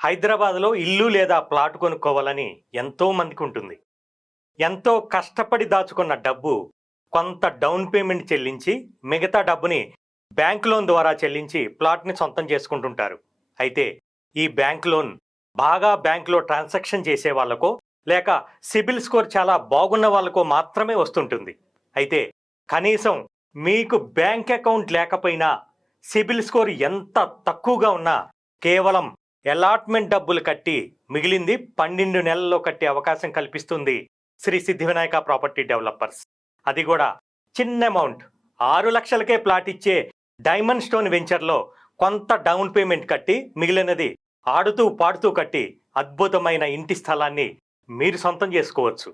హైదరాబాద్లో ఇల్లు లేదా ప్లాట్ కొనుక్కోవాలని ఎంతో మందికి ఉంటుంది. ఎంతో కష్టపడి దాచుకున్న డబ్బు కొంత డౌన్ పేమెంట్ చెల్లించి మిగతా డబ్బుని బ్యాంక్ లోన్ ద్వారా చెల్లించి ప్లాట్ని సొంతం చేసుకుంటుంటారు. అయితే ఈ బ్యాంక్ లోన్ బాగా బ్యాంకులో ట్రాన్సాక్షన్ చేసే వాళ్ళకో లేక సిబిల్ స్కోర్ చాలా బాగున్న వాళ్ళకో మాత్రమే వస్తుంటుంది. అయితే కనీసం మీకు బ్యాంక్ అకౌంట్ లేకపోయినా సిబిల్ స్కోర్ ఎంత తక్కువగా ఉన్నా కేవలం అలాట్మెంట్ డబ్బులు కట్టి మిగిలింది 12 నెలల్లో కట్టే అవకాశం కల్పిస్తుంది శ్రీ సిద్ధి వినాయక ప్రాపర్టీ డెవలపర్స్. అది కూడా చిన్న అమౌంట్ 6 లక్షలకే ప్లాట్ ఇచ్చే డైమండ్ స్టోన్ వెంచర్లో కొంత డౌన్ పేమెంట్ కట్టి మిగిలినది ఆడుతూ పాడుతూ కట్టి అద్భుతమైన ఇంటి స్థలాన్ని మీరు సొంతం చేసుకోవచ్చు.